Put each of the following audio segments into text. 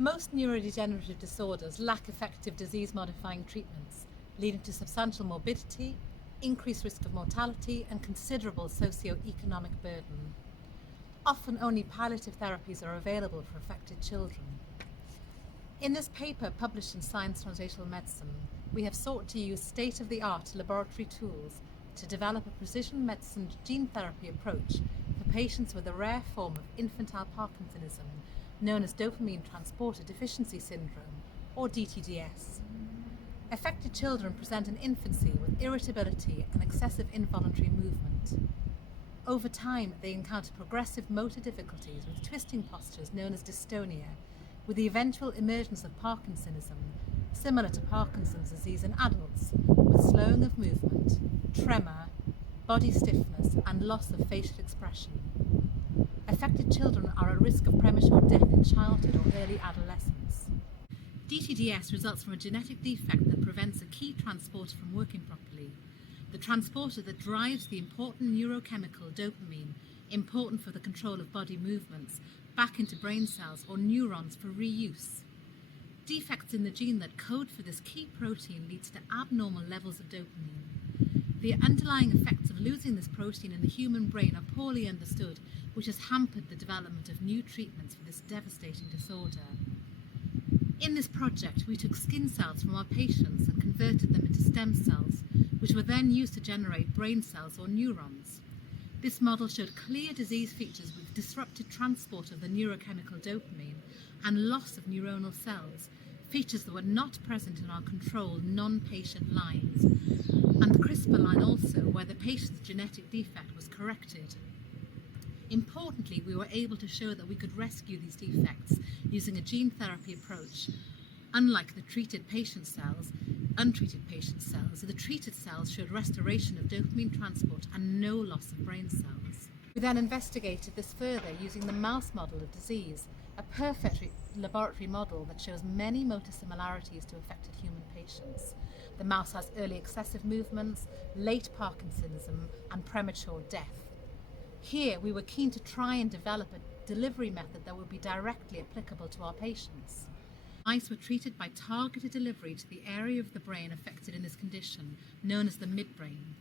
Most neurodegenerative disorders lack effective disease-modifying treatments, leading to substantial morbidity, increased risk of mortality, and considerable socio-economic burden. Often only palliative therapies are available for affected children. In this paper published in Science Translational Medicine, we have sought to use state-of-the-art laboratory tools to develop a precision medicine gene therapy approach for patients with a rare form of infantile parkinsonism known as Dopamine Transporter Deficiency Syndrome, or DTDS. Affected children present in infancy with irritability and excessive involuntary movement. Over time, they encounter progressive motor difficulties with twisting postures known as dystonia, with the eventual emergence of Parkinsonism, similar to Parkinson's disease in adults, with slowing of movement, tremor, body stiffness, and loss of facial expression. Affected children are at risk of premature death in childhood or early adolescence. DTDS results from a genetic defect that prevents a key transporter from working properly, the transporter that drives the important neurochemical dopamine, important for the control of body movements, back into brain cells or neurons for reuse. Defects in the gene that code for this key protein leads to abnormal levels of dopamine. The underlying effects of losing this protein in the human brain are poorly understood, which has hampered the development of new treatments for this devastating disorder. In this project, we took skin cells from our patients and converted them into stem cells, which were then used to generate brain cells or neurons. This model showed clear disease features with disrupted transport of the neurochemical dopamine and loss of neuronal cells, features that were not present in our control non-patient lines, and the CRISPR line also, where the patient's genetic defect was corrected. Importantly, we were able to show that we could rescue these defects using a gene therapy approach. Unlike the untreated patient cells, the treated cells showed restoration of dopamine transport and no loss of brain cells. We then investigated this further using the mouse model of disease, a perfect laboratory model that shows many motor similarities to affected human patients. The mouse has early excessive movements, late Parkinsonism, and premature death. Here, we were keen to try and develop a delivery method that would be directly applicable to our patients. Mice were treated by targeted delivery to the area of the brain affected in this condition, known as the midbrain.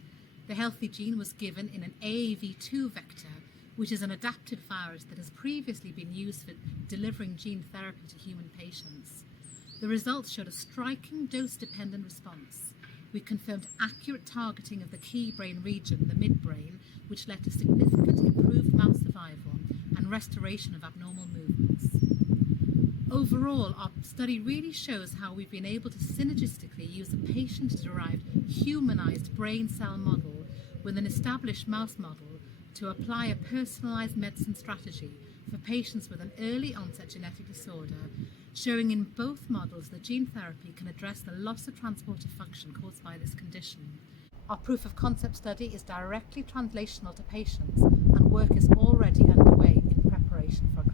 The healthy gene was given in an AAV2 vector, which is an adaptive virus that has previously been used for delivering gene therapy to human patients. The results showed a striking dose-dependent response. We confirmed accurate targeting of the key brain region, the midbrain, which led to significant improved mouse survival and restoration of abnormal movements. Overall, our study really shows how we've been able to synergistically use a patient-derived, humanized brain cell model with an established mouse model to apply a personalized medicine strategy for patients with an early onset genetic disorder, showing in both models that gene therapy can address the loss of transporter function caused by this condition. Our proof of concept study is directly translational to patients, and work is already underway in preparation for a